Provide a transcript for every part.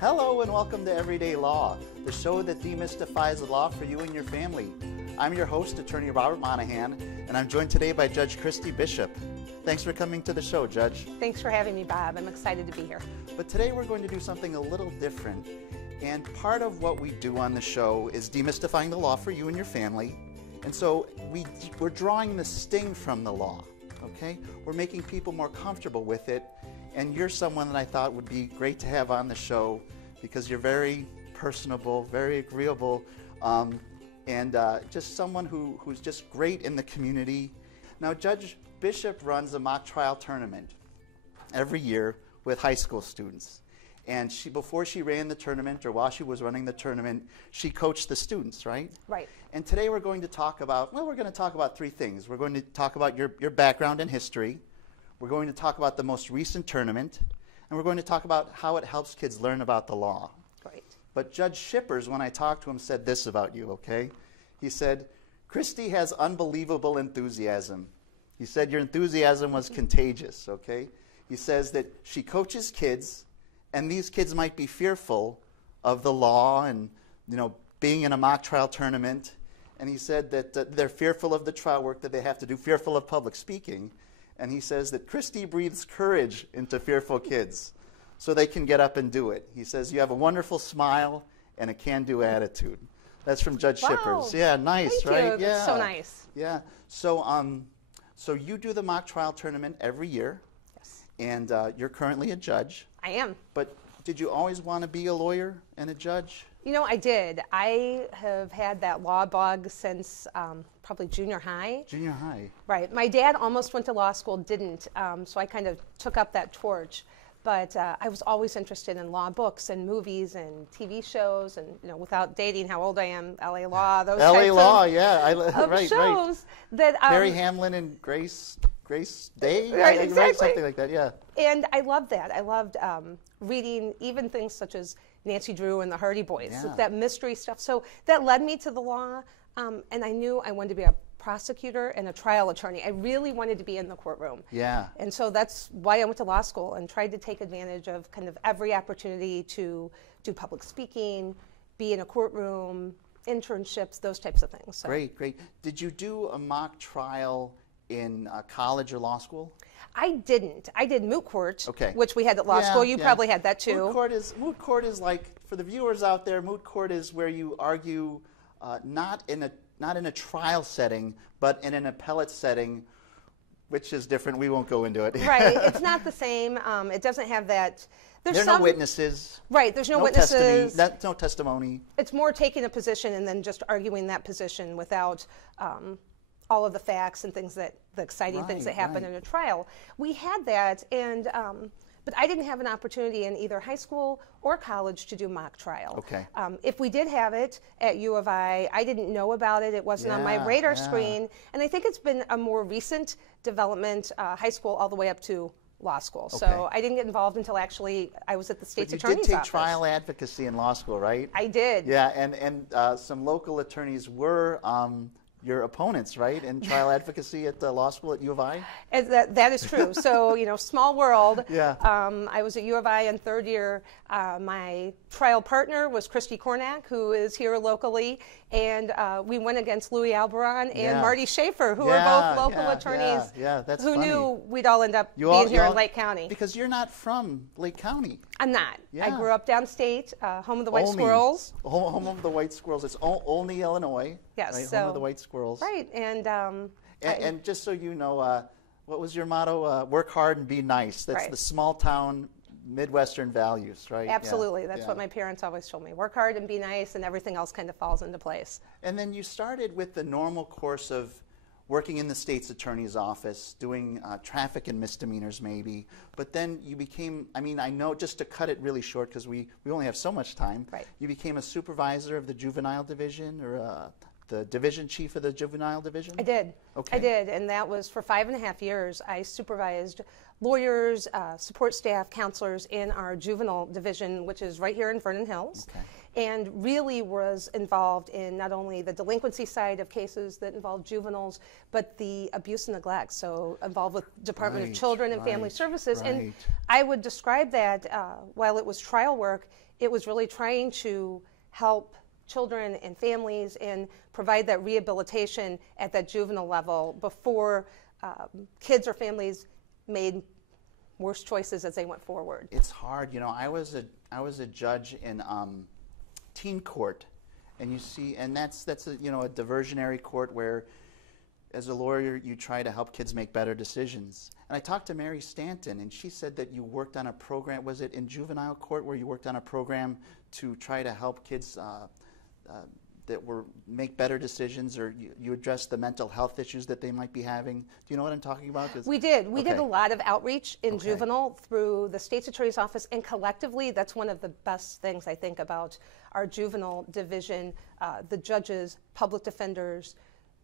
Hello and welcome to Everyday Law, the show that demystifies the law for you and your family. I'm your host, Attorney Robert Monahan, and I'm joined today by Judge Christy Bishop. Thanks for coming to the show, Judge. Thanks for having me, Bob. I'm excited to be here. But today we're going to do something a little different, and part of what we do on the show is demystifying the law for you and your family. And so we're drawing the sting from the law, okay? We're making people more comfortable with it. And you're someone that I thought would be great to have on the show because you're very personable, very agreeable, and just someone who's just great in the community. Now, Judge Bishop runs a mock trial tournament every year with high school students. And before she ran the tournament, or while she was running the tournament, she coached the students, right? Right. And today we're going to talk about, well, we're going to talk about three things. We're going to talk about your background and history. We're going to talk about the most recent tournament, and we're going to talk about how it helps kids learn about the law. Great. But Judge Shippers, when I talked to him, said this about you, okay? He said, Christy has unbelievable enthusiasm. He said your enthusiasm was contagious, okay? He says that she coaches kids, and these kids might be fearful of the law and, you know, being in a mock trial tournament. And he said that they're fearful of the trial work that they have to do, fearful of public speaking. And he says that Christy breathes courage into fearful kids so they can get up and do it. He says you have a wonderful smile and a can-do attitude. That's from Judge Shippers. Yeah, nice, Thank right? you. That's so nice. Yeah. So you do the mock trial tournament every year. Yes. And you're currently a judge. I am. But did you always want to be a lawyer and a judge? You know, I did. I have had that law bug since probably junior high. Junior high. Right. My dad almost went to law school, didn't, so I kind of took up that torch. But I was always interested in law books and movies and TV shows, and, you know, without dating how old I am, LA Law, those LA Law, of, yeah. of shows that Mary Hamlin and Grace Day, right, exactly. Right, something like that, yeah. And I loved that. I loved reading even things such as Nancy Drew and the Hardy Boys, that mystery stuff. So that led me to the law, and I knew I wanted to be a prosecutor and a trial attorney. I really wanted to be in the courtroom. Yeah. And so that's why I went to law school and tried to take advantage of kind of every opportunity to do public speaking, be in a courtroom, internships, those types of things. So. Great, great. Did you do a mock trial in college or law school? I didn't. I did moot court, which we had at law school. You probably had that too. Moot court is like, for the viewers out there, moot court is where you argue not in a trial setting, but in an appellate setting, which is different. We won't go into it. Right. It's not the same. It doesn't have that. There are no witnesses. Right. There's no witnesses. No testimony. It's more taking a position and then just arguing that position without all of the facts and things the exciting things that happen in a trial. We had that, and but I didn't have an opportunity in either high school or college to do mock trial. Okay. If we did have it at U of I didn't know about it. It wasn't on my radar screen, and I think it's been a more recent development, high school all the way up to law school. Okay. So I didn't get involved until actually I was at the state's attorney's office. You did take trial advocacy in law school, right? I did. Yeah, and some local attorneys were your opponents, right, in trial advocacy at the law school at U of I? That is true. So, you know, small world. Yeah. I was at U of I in third year. My trial partner was Christy who is here locally, and we went against Louis Albaron and Marty Schaefer, who are both local attorneys that's who funny. Knew we'd all end up being here in Lake County. Because you're not from Lake County. I'm not. I grew up downstate, home of the White Squirrels. Home of the White Squirrels. It's Olney, Illinois. Yes. Right? So, home of the White Squirrels. Right. And just so you know, what was your motto? Work hard and be nice. That's the small town Midwestern values, right? Absolutely. That's what my parents always told me. Work hard and be nice, and everything else kind of falls into place. And then you started with the normal course of working in the state's attorney's office, doing traffic and misdemeanors maybe, but then you became, I mean, I know, just to cut it really short because we only have so much time, you became a supervisor of the juvenile division or the division chief of the juvenile division? I did. Okay. I did, and that was for 5.5 years. I supervised lawyers, support staff, counselors in our juvenile division, which is right here in Vernon Hills. Okay. And really was involved in not only the delinquency side of cases that involve juveniles, but the abuse and neglect. So involved with Department of Children and Family Services. And I would describe that while it was trial work, it was really trying to help children and families and provide that rehabilitation at that juvenile level before kids or families made worse choices as they went forward. It's hard. You know, I was a judge in teen court, and you see, and that's a, you know, a diversionary court where, as a lawyer, you try to help kids make better decisions. And I talked to Mary Stanton, and she said that you worked on a program. Was it in juvenile court where you worked on a program to try to help kids that were make better decisions, or you address the mental health issues that they might be having? Do you know what I'm talking about? We did. We did a lot of outreach in juvenile through the state's attorney's office, and collectively, that's one of the best things I think about our juvenile division. The judges, public defenders,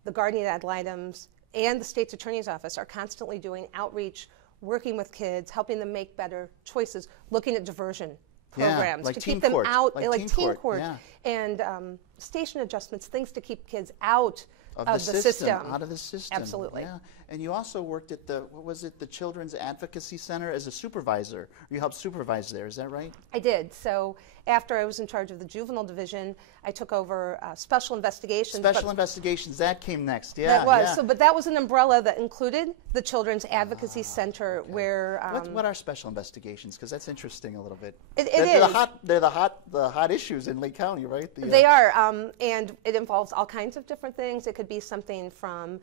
the guardian ad litems, and the state's attorney's office are constantly doing outreach, working with kids, helping them make better choices, looking at diversion programs like to keep them out, like teen court, yeah. and station adjustments, things to keep kids out of the system. Out of the system. Absolutely. Yeah. And you also worked at the, what was it, the Children's Advocacy Center as a supervisor. You helped supervise there, is that right? I did. So after I was in charge of the juvenile division, I took over special investigations. Special investigations, that came next, yeah. That was, yeah. so, but that was an umbrella that included the Children's Advocacy Center where... what are special investigations? Because that's interesting a little bit. They're the hot issues in Lake County, right? They are, and it involves all kinds of different things. It could be something from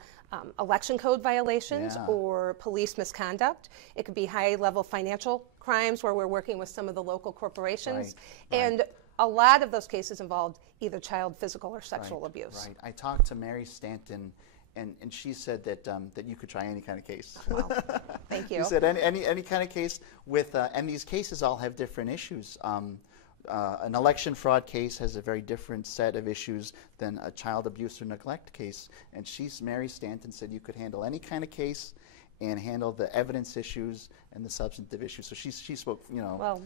election code violations or police misconduct. It could be high-level financial crimes where we're working with some of the local corporations. And a lot of those cases involved either child physical or sexual abuse. Right. I talked to Mary Stanton, and she said that that you could try any kind of case. Well, thank you. She said any kind of case with, and these cases all have different issues. An election fraud case has a very different set of issues than a child abuse or neglect case. And Mary Stanton said you could handle any kind of case and handle the evidence issues and the substantive issues. So she spoke, you know. Well,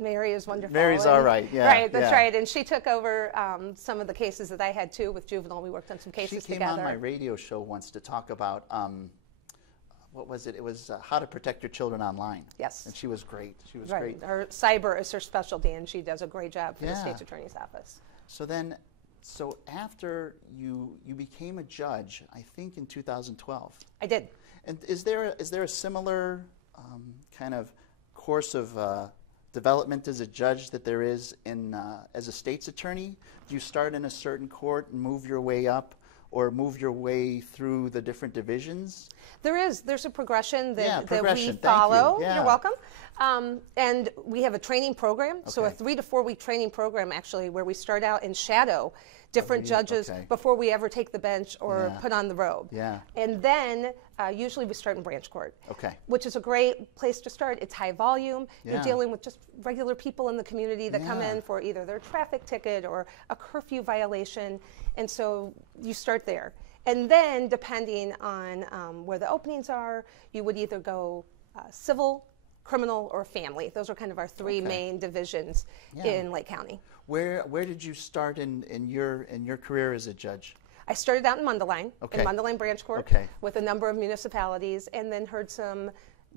Mary is wonderful. Mary's all right, yeah. Right, that's right. And she took over some of the cases that I had too with juvenile. We worked on some cases together. She came on my radio show once to talk about what was it? It was how to protect your children online. Yes. And she was great. She was great. great. Her cyber is her specialty, and she does a great job for the state's attorney's office. So after you became a judge, I think in 2012. I did. And is there a similar kind of course of development as a judge that there is in as a state's attorney? Do you start in a certain court and move your way up, or move your way through the different divisions? There's a progression that we Thank follow. you. Yeah. You're welcome. And we have a training program, so a 3 to 4 week training program actually, where we start out and shadow different judges before we ever take the bench or put on the robe. Yeah. And then usually we start in branch court, which is a great place to start. It's high volume. You're dealing with just regular people in the community that come in for either their traffic ticket or a curfew violation, and so you start there. And then depending on where the openings are, you would either go civil, criminal, or family. Those are kind of our 3 main divisions in Lake County. Where did you start in your career as a judge? I started out in Mundelein, in Mundelein Branch Court, with a number of municipalities, and then heard some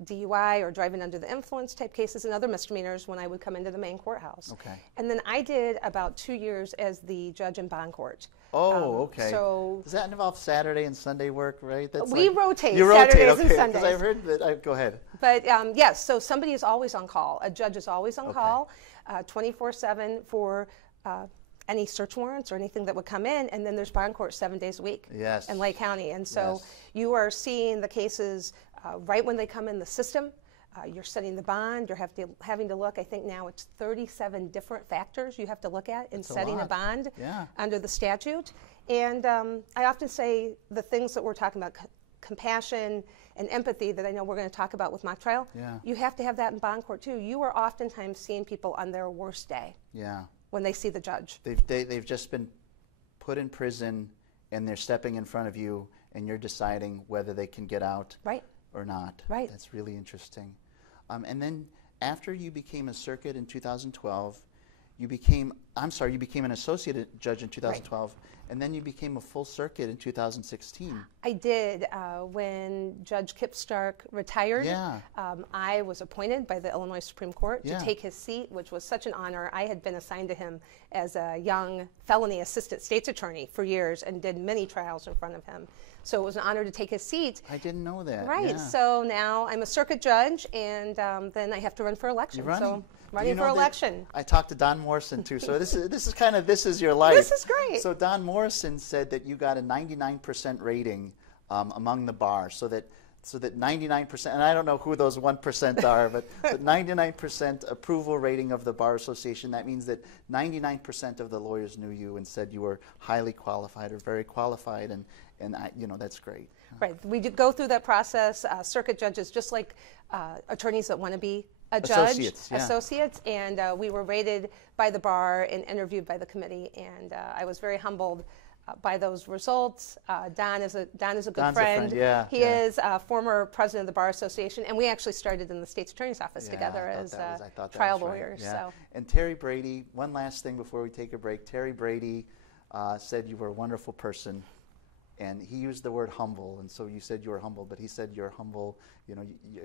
DUI or driving under the influence type cases and other misdemeanors when I would come into the main courthouse. And then I did about 2 years as the judge in bond court. So does that involve Saturday and Sunday work, right? We rotate you Saturdays and Sundays. Because I've heard that. Go ahead. But yes, so somebody is always on call. A judge is always on call, 24/7 for any search warrants or anything that would come in, and then there's bond court 7 days a week in Lake County. And so you are seeing the cases right when they come in the system. You're setting the bond. You're having to look, I think now it's 37 different factors you have to look at in setting a bond under the statute. And I often say the things that we're talking about, compassion and empathy, that I know we're going to talk about with mock trial, you have to have that in bond court too. You are oftentimes seeing people on their worst day when they see the judge. They've just been put in prison, and they're stepping in front of you, and you're deciding whether they can get out. Right. or not. Right. That's really interesting. And then after you became a circuit in 2012, you became an associate judge in 2012, and then you became a full circuit in 2016. I did. When Judge Kip Stark retired, I was appointed by the Illinois Supreme Court to take his seat, which was such an honor. I had been assigned to him as a young felony assistant state's attorney for years and did many trials in front of him. So it was an honor to take his seat. I didn't know that. Right. Yeah. So now I'm a circuit judge, and then I have to run for election. You're running? So running for election. I talked to Don Morrison too. So this is your life. This is great. So Don Morrison said that you got a 99% rating among the bar, so that 99%, and I don't know who those 1% are, but 99% approval rating of the Bar Association. That means that 99% of the lawyers knew you and said you were highly qualified or very qualified, and that's great. Right. We do go through that process. Circuit judges, just like attorneys that want to be a judge, associates, and we were rated by the bar and interviewed by the committee, and I was very humbled by those results. Don is a good friend. He is former president of the Bar Association, and we actually started in the state's attorney's office together as trial lawyers. Right. So. And Terry Brady, one last thing before we take a break. Terry Brady said you were a wonderful person, and he used the word humble, and so you said you were humble, but he said you're humble.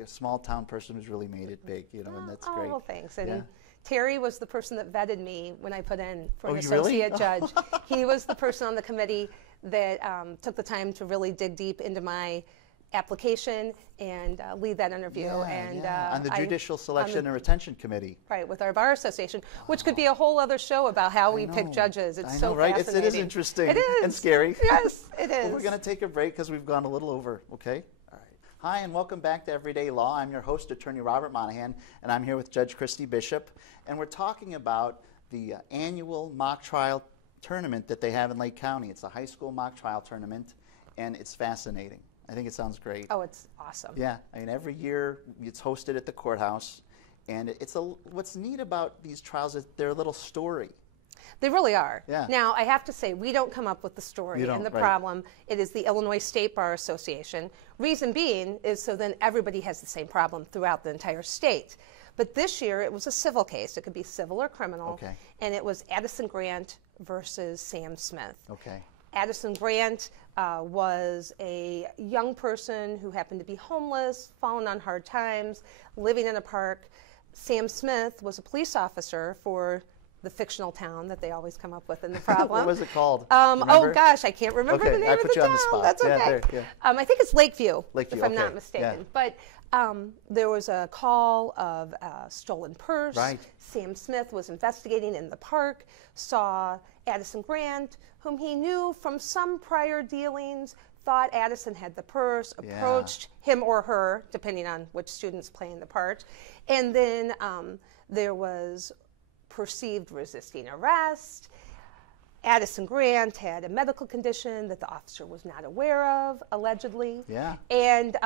A small town person who's really made it big. And that's great. Oh, thanks. And Terry was the person that vetted me when I put in for an really? associate judge. He was the person on the committee that took the time to really dig deep into my application and lead that interview. On the Judicial Selection and Retention Committee. Right, with our Bar Association, which could be a whole other show about how we pick judges. It's so fascinating. It is interesting. It is. And scary. Yes, it is. Well, we're going to take a break because we've gone a little over, okay? All right. Hi, and welcome back to Everyday Law. I'm your host, Attorney Robert Monahan, and I'm here with Judge Christy Bishop. And we're talking about the annual mock trial tournament that they have in Lake County. It's a high school mock trial tournament, and it's fascinating. I think it sounds great. Oh, it's awesome. Yeah, I mean, every year it's hosted at the courthouse, and what's neat about these trials is they're a little story. They really are. Yeah. Now, I have to say, we don't come up with the story and the problem. It is the Illinois State Bar Association. Reason being is so then everybody has the same problem throughout the entire state. But this year, it was a civil case. It could be civil or criminal. Okay. And it was Addison Grant versus Sam Smith. Okay. Addison Grant was a young person who happened to be homeless, fallen on hard times, living in a park. Sam Smith was a police officer for the fictional town that they always come up with in the problem. What was it called? Oh gosh, I can't remember the name of the town. I put you on the spot. That's okay. I think it's Lakeview, if I'm not mistaken. Yeah. But there was a call of a stolen purse. Right. Sam Smith was investigating in the park, saw Addison Grant, whom he knew from some prior dealings, thought Addison had the purse, approached him or her, depending on which student's playing the part. And then there was perceived resisting arrest. Addison Grant had a medical condition that the officer was not aware of, allegedly. Yeah. And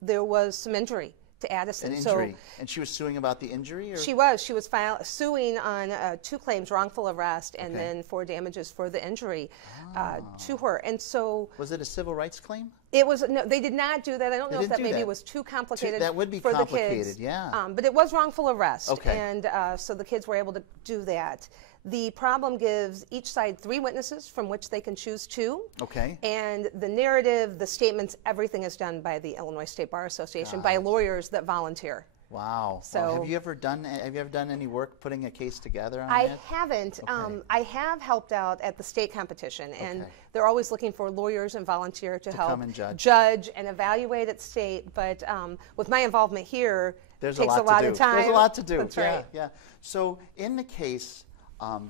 there was some injury to Addison. An injury. And she was suing about the injury? Or? She was. She was suing on 2 claims, wrongful arrest, and then 4 damages for the injury to her. And so... Was it a civil rights claim? It was. No, they did not do that. I don't know if that maybe was too complicated that would be for complicated, the kids. Yeah. But it was wrongful arrest. Okay. And so the kids were able to do that. The problem gives each side 3 witnesses from which they can choose 2. Okay. And the narrative, the statements, everything is done by the Illinois State Bar Association, by lawyers that volunteer. Wow. So have you ever done any work putting a case together on I that? haven't. Okay. I have helped out at the state competition, and they're always looking for lawyers and volunteer to help come and judge and evaluate at state. But with my involvement here, it takes a lot of time. There's a lot to do. That's right. Yeah. So in the case,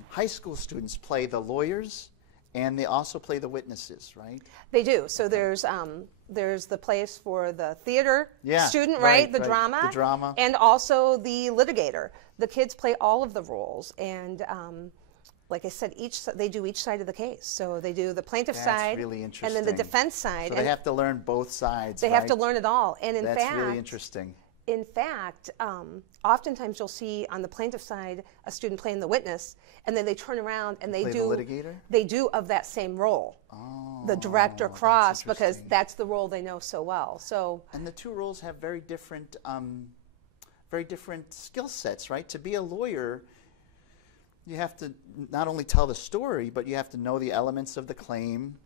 high school students play the lawyers, and they also play the witnesses, right? They do. So there's the place for the theater student, right? The drama, and also the litigator. The kids play all of the roles, and like I said, they do each side of the case. So they do the plaintiff side, really interesting. and then the defense side. So they have to learn both sides. They have to learn it all, and in fact, that's really interesting. in fact, oftentimes you'll see on the plaintiff side a student playing the witness, and then they turn around and they Play do the litigator? They do of that same role, the direct or cross, because that's the role they know so well. So, and the two roles have very different skill sets, right? To be a lawyer, you have to not only tell the story, but you have to know the elements of the claim,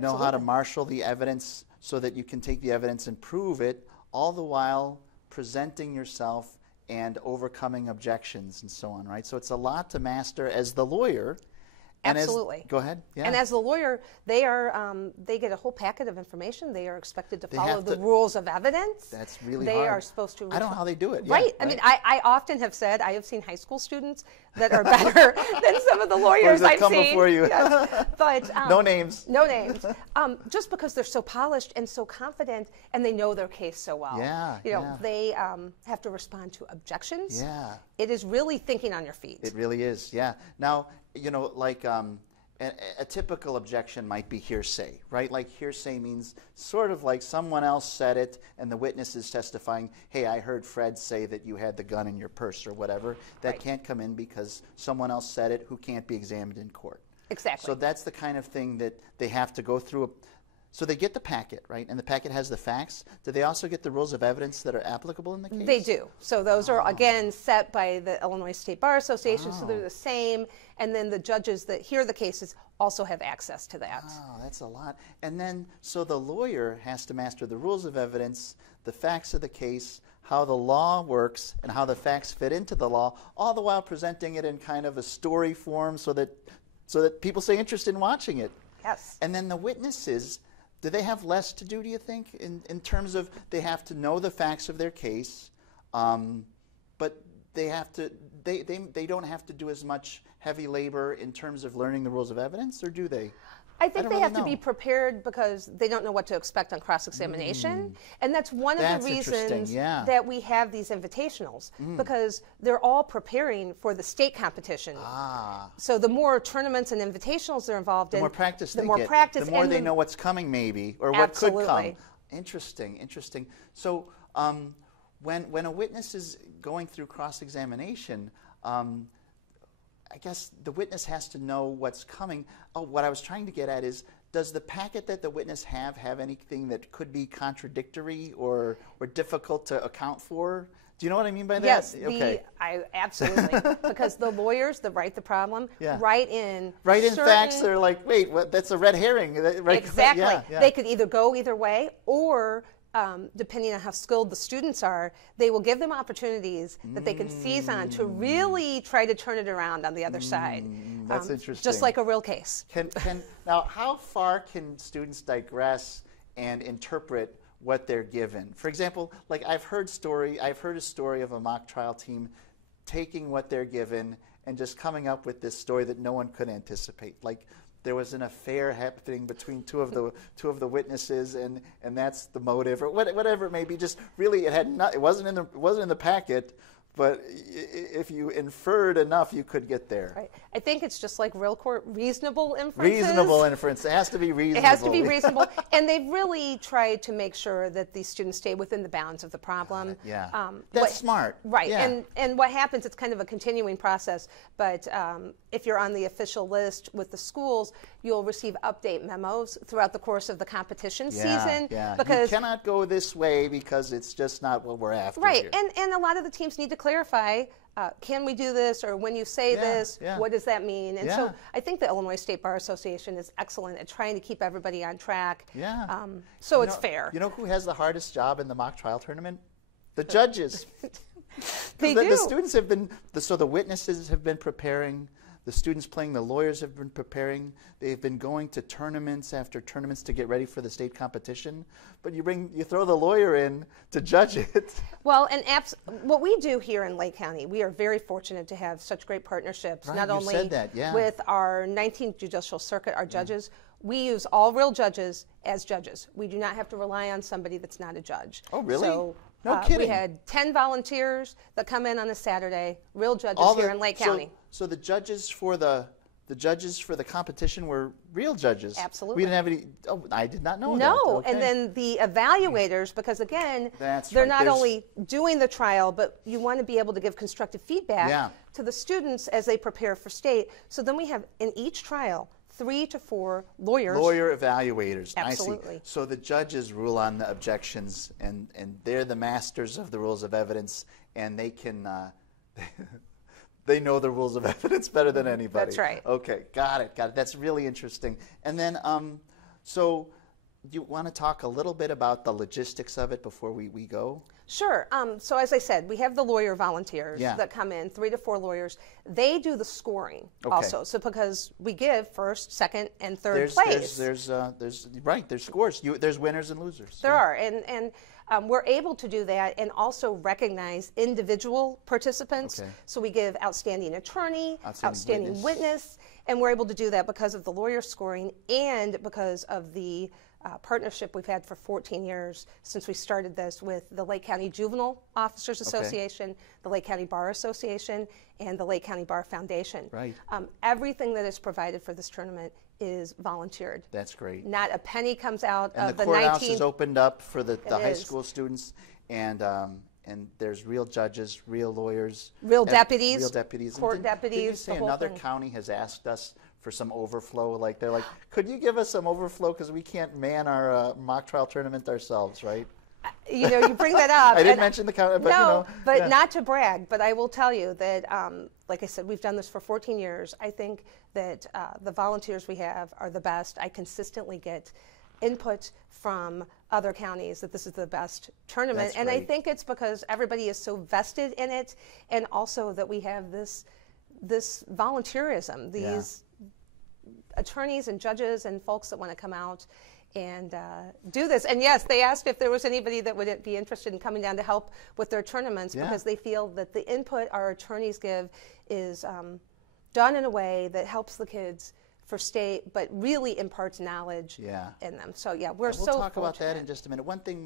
know how to marshal the evidence so that you can take the evidence and prove it, all the while presenting yourself and overcoming objections and so on, right? So it's a lot to master as the lawyer. And absolutely. Go ahead. Yeah. And as the lawyer, they get a whole packet of information. They are expected to follow the rules of evidence. That's really hard. They are supposed to. I don't know how they do it. Right. I mean, I often have said I have seen high school students that are better than some of the lawyers I've come seen. Before you. Yes. But no names. No names. Just because they're so polished and so confident, and they know their case so well. Yeah. You know, they have to respond to objections. Yeah. It is really thinking on your feet. It really is. Yeah. Now, you know, like a typical objection might be hearsay, right? Like hearsay means sort of like someone else said it and the witness is testifying, hey, I heard Fred say that you had the gun in your purse or whatever. That can't come in because someone else said it who can't be examined in court. Exactly. So that's the kind of thing that they have to go through. So they get the packet, right? And the packet has the facts. Do they also get the rules of evidence that are applicable in the case? They do. So those are, again, set by the Illinois State Bar Association, so they're the same. And then the judges that hear the cases also have access to that. Oh, that's a lot. And then, so the lawyer has to master the rules of evidence, the facts of the case, how the law works, and how the facts fit into the law, all the while presenting it in kind of a story form so that people stay interested in watching it. Yes. And then the witnesses, do they have less to do, do you think, in terms of they have to know the facts of their case, but they have to they don't have to do as much heavy labor in terms of learning the rules of evidence, or do they? I think they have to be prepared because they don't know what to expect on cross-examination. And that's one of the reasons that we have these invitationals, because they're all preparing for the state competition. So the more tournaments and invitationals they're involved in, the more practice the more they know what's coming maybe, or what could come. Interesting, interesting. So when a witness is going through cross-examination, I guess the witness has to know what's coming. Oh, what I was trying to get at is, does the packet that the witness have anything that could be contradictory or difficult to account for? Do you know what I mean by that? Yes, okay. Absolutely. Because the lawyers that write the problem write in facts that are like, wait, what, that's a red herring. Right? Exactly. They could either go either way, or depending on how skilled the students are, they will give them opportunities that they can seize on to really try to turn it around on the other side. That's interesting. Just like a real case. Now, how far can students digress and interpret what they're given? For example, like I've heard a story of a mock trial team taking what they're given and just coming up with this story that no one could anticipate. Like, there was an affair happening between two of the witnesses, and that's the motive, or whatever it may be. Just really, it wasn't in the packet, but if you inferred enough, you could get there. Right. I think it's just like real court, reasonable inferences. Reasonable inference. It has to be reasonable. It has to be reasonable, and they've really tried to make sure that these students stay within the bounds of the problem. Yeah, that's smart. Right, yeah. And what happens, it's kind of a continuing process, but if you're on the official list with the schools, you'll receive update memos throughout the course of the competition season. Yeah, because you cannot go this way because it's just not what we're after. Right, here. And a lot of the teams need to clarify, can we do this, or when you say this, what does that mean? And so I think the Illinois State Bar Association is excellent at trying to keep everybody on track. Yeah. So it's fair. You know who has the hardest job in the mock trial tournament? The judges. They do. The students have been, so the witnesses have been preparing. The students playing the lawyers have been preparing. They've been going to tournaments after tournaments to get ready for the state competition. But you throw the lawyer in to judge it. Well, and what we do here in Lake County, we are very fortunate to have such great partnerships, not only with our 19th Judicial Circuit, our judges. We use all real judges as judges. We do not have to rely on somebody that's not a judge. Oh, really? So, no kidding. We had 10 volunteers that come in on a Saturday, real judges here in Lake County. So the judges for the the judges for the competition were real judges. Absolutely. We didn't have any. Oh, I did not know that. No, Okay. and then the evaluators, because again, That's they're right. not There's- only doing the trial, but you want to be able to give constructive feedback Yeah. to the students as they prepare for state. So then we have in each trial 3 to 4 lawyers. Lawyer evaluators. Absolutely. I see. So the judges rule on the objections, and they're the masters of the rules of evidence, and they can. They know the rules of evidence better than anybody. That's right. Okay, got it. That's really interesting. And then, so you want to talk a little bit about the logistics of it before we go? Sure. So as I said, we have the lawyer volunteers that come in, 3 to 4 lawyers. They do the scoring also. So because we give first, second, and third place. There's scores. There's winners and losers. There are, and we're able to do that and also recognize individual participants. Okay. So we give outstanding attorney, outstanding witness. witness, and we're able to do that because of the lawyer scoring and because of the partnership we've had for 14 years since we started this with the Lake County Juvenile Officers Association, the Lake County Bar Association, and the Lake County Bar Foundation. Right. Everything that is provided for this tournament is volunteered. That's great. Not a penny comes out And of the the courthouse 19... is opened up for the high is. school students, and there's real judges, real lawyers, Real deputies, real deputies, court Did you deputies, say the whole another thing. county has asked us for some overflow? Like they're like, could you give us some overflow because we can't man our mock trial tournament ourselves, right? You know, you bring that up. I didn't mention the county, but no, but yeah. not to brag, but I will tell you that, like I said, we've done this for 14 years. I think that the volunteers we have are the best. I consistently get input from other counties that this is the best tournament. That's and I great. think it's because everybody is so vested in it, and also that we have this volunteerism, these attorneys and judges and folks that want to come out and do this. And yes, they asked if there was anybody that would be interested in coming down to help with their tournaments because they feel that the input our attorneys give is done in a way that helps the kids for state, but really imparts knowledge in them. So yeah, we'll talk about that in just a minute. One thing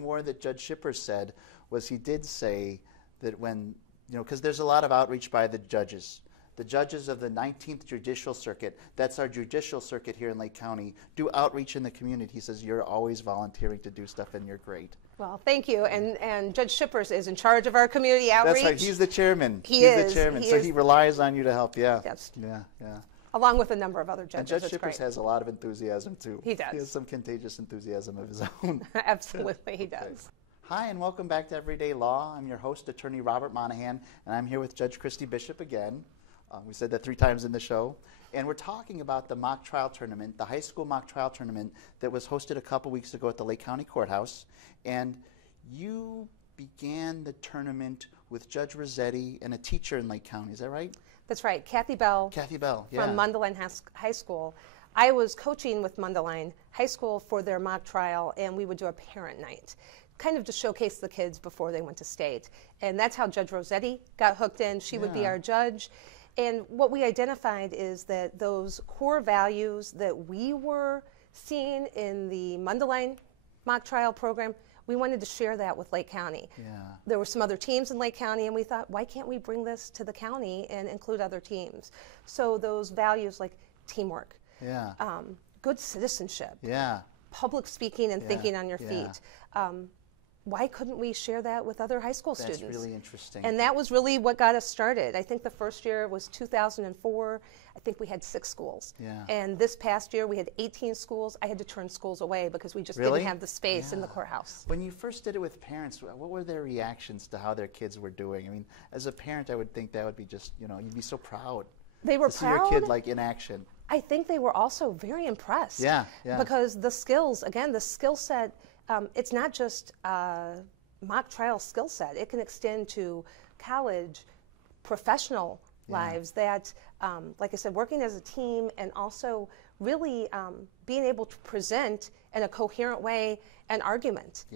more that Judge Shipper said was he did say that when, because there's a lot of outreach by the judges. The judges of the 19th Judicial Circuit, that's our judicial circuit here in Lake County, do outreach in the community. He says, you're always volunteering to do stuff, and you're great. Well, thank you. And Judge Shippers is in charge of our community outreach. That's right. He's the chairman. He's the chairman. So he relies on you to help. Yeah. Yes. Yeah. Along with a number of other judges. And Judge That's Shippers great. has a lot of enthusiasm, too. He does. He has some contagious enthusiasm of his own. Absolutely, he does. Hi, and welcome back to Everyday Law. I'm your host, Attorney Robert Monahan, and I'm here with Judge Christy Bishop again. We said that 3 times in the show. And we're talking about the mock trial tournament, the high school mock trial tournament that was hosted a couple weeks ago at the Lake County Courthouse. And you began the tournament with Judge Rossetti and a teacher in Lake County. Is that right? That's right. Kathy Bell. Kathy Bell, yeah. From Mundelein High School. I was coaching with Mundelein High School for their mock trial, and we would do a parent night, kind of to showcase the kids before they went to state. And that's how Judge Rossetti got hooked in. She would be our judge. And what we identified is that those core values that we were seeing in the Mundelein mock trial program, we wanted to share that with Lake County. Yeah. There were some other teams in Lake County, and we thought, why can't we bring this to the county and include other teams? So those values like teamwork, good citizenship, public speaking and thinking on your feet. Why couldn't we share that with other high school students? That's really interesting. And that was really what got us started. I think the first year was 2004. I think we had 6 schools. Yeah. And this past year we had 18 schools. I had to turn schools away because we just didn't have the space in the courthouse. When you first did it with parents, what were their reactions to how their kids were doing? I mean, as a parent, I would think that would be just, you'd be so proud. They were to proud. See your kid like in action. I think they were also very impressed. Yeah. Because the skills, again, the skill set, it's not just mock trial skill set. It can extend to college, professional lives that, like I said, working as a team and also really being able to present in a coherent way an argument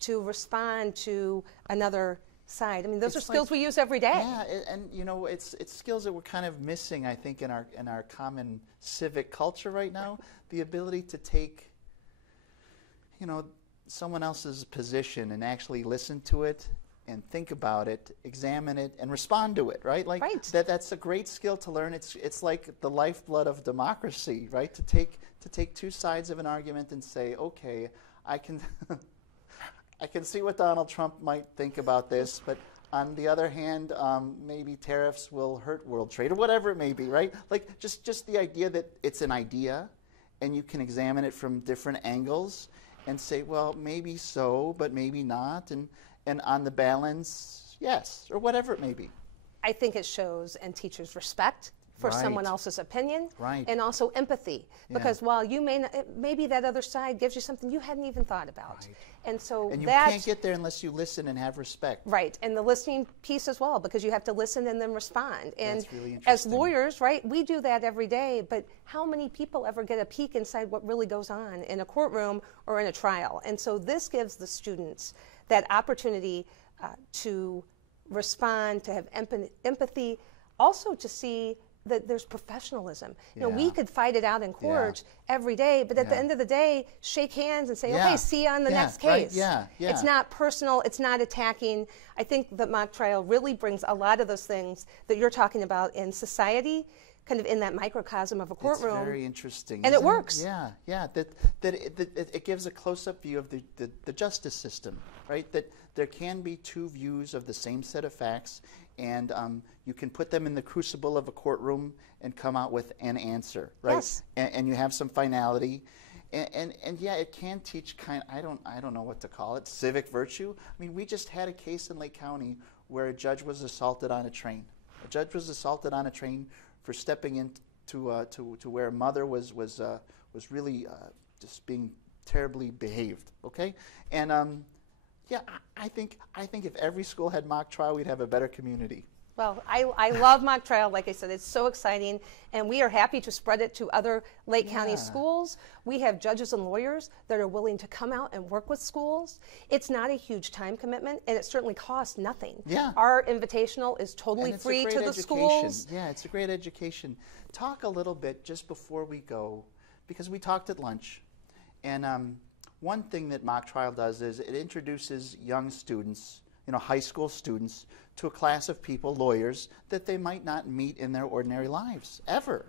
to respond to another side. I mean, those are skills we use every day. Yeah, and it's skills that we're kind of missing, I think, in our common civic culture right now. The ability to take, someone else's position and actually listen to it and think about it, examine it, and respond to it, right? Like Right. that's a great skill to learn. It's like the lifeblood of democracy, right? To take two sides of an argument and say, okay, I can I can see what Donald Trump might think about this, but on the other hand, maybe tariffs will hurt world trade or whatever it may be, right? Like just the idea that it's an idea and you can examine it from different angles and say, well, maybe so, but maybe not, and on the balance, yes, or whatever it may be. I think it shows and teaches respect for someone else's opinion, and also empathy, because while you may not, maybe that other side gives you something you hadn't even thought about, and so you can't get there unless you listen and have respect. Right, and the listening piece as well, because you have to listen and then respond. And that's really as lawyers, right, we do that every day, but how many people ever get a peek inside what really goes on in a courtroom or in a trial? And so this gives the students that opportunity to respond, to have empathy, also to see that there's professionalism. You know, we could fight it out in court every day, but at the end of the day, shake hands and say, okay, see you on the next case. It's not personal, it's not attacking. I think that mock trial really brings a lot of those things that you're talking about in society, kind of in that microcosm of a courtroom. It's very interesting. And it works. That it gives a close-up view of the justice system, right? That there can be two views of the same set of facts, and you can put them in the crucible of a courtroom and come out with an answer, right? Yes. And you have some finality. And yeah, it can teach I don't know what to call it, civic virtue. I mean, we just had a case in Lake County where a judge was assaulted on a train. A judge was assaulted on a train for stepping into to where a mother was really just being terribly behaved. Okay, and yeah, I think if every school had mock trial, we'd have a better community. Well, I love mock trial. Like I said, it's so exciting, and we are happy to spread it to other Lake County schools. We have judges and lawyers that are willing to come out and work with schools. It's not a huge time commitment, and it certainly costs nothing. Yeah. Our invitational is totally free to the schools. Yeah, it's a great education. Talk a little bit just before we go, because we talked at lunch, and one thing that mock trial does is it introduces young students, you know, high school students, to a class of people, lawyers, that they might not meet in their ordinary lives, ever.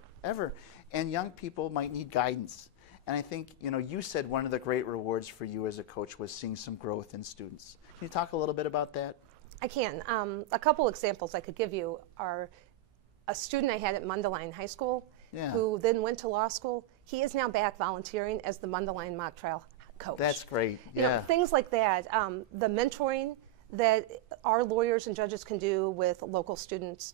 And young people might need guidance. And I think, you know, you said one of the great rewards for you as a coach was seeing some growth in students. Can you talk a little bit about that? I can. A couple examples I could give you are a student I had at Mundelein High School, who then went to law school. He is now back volunteering as the Mundelein mock trial coach. That's great. You know, things like that. The mentoring that our lawyers and judges can do with local students,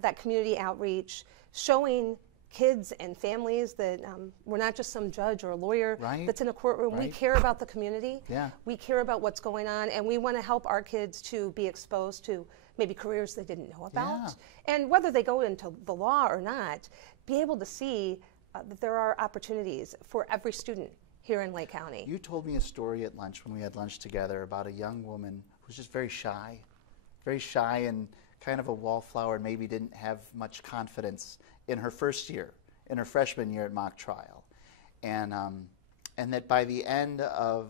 that community outreach, showing kids and families that we're not just some judge or a lawyer that's in a courtroom. We care about the community. We care about what's going on, and we want to help our kids to be exposed to maybe careers they didn't know about. And whether they go into the law or not, be able to see that there are opportunities for every student here in Lake County. You told me a story at lunch when we had lunch together about a young woman who was just very shy and kind of a wallflower, and maybe didn't have much confidence in her first year, in her freshman year at mock trial. And that by the end of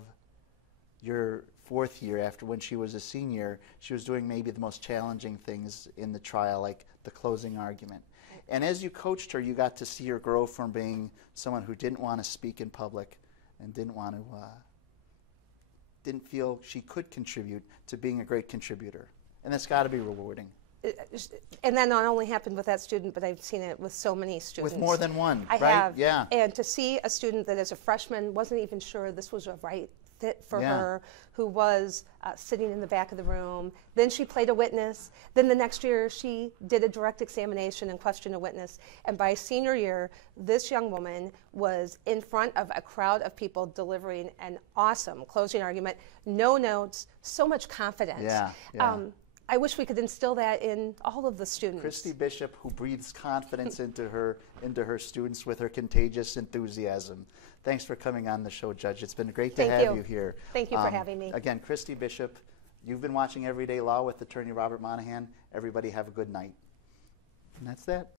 your fourth year, after when she was a senior, she was doing maybe the most challenging things in the trial, like the closing argument. And as you coached her, you got to see her grow from being someone who didn't want to speak in public and didn't feel she could contribute to being a great contributor. And that's got to be rewarding. And that not only happened with that student, but I've seen it with so many students. With more than one, I right? have. Yeah. And to see a student that as a freshman wasn't even sure this was a right fit for her, who was sitting in the back of the room. Then she played a witness. Then the next year she did a direct examination and questioned a witness. And by senior year, this young woman was in front of a crowd of people delivering an awesome closing argument, no notes, so much confidence. I wish we could instill that in all of the students. Christy Bishop, who breathes confidence into her students with her contagious enthusiasm. Thanks for coming on the show, Judge. It's been great to have you here. Thank you for having me. Again, Christy Bishop, you've been watching Everyday Law with Attorney Robert Monahan. Everybody have a good night. And that's that.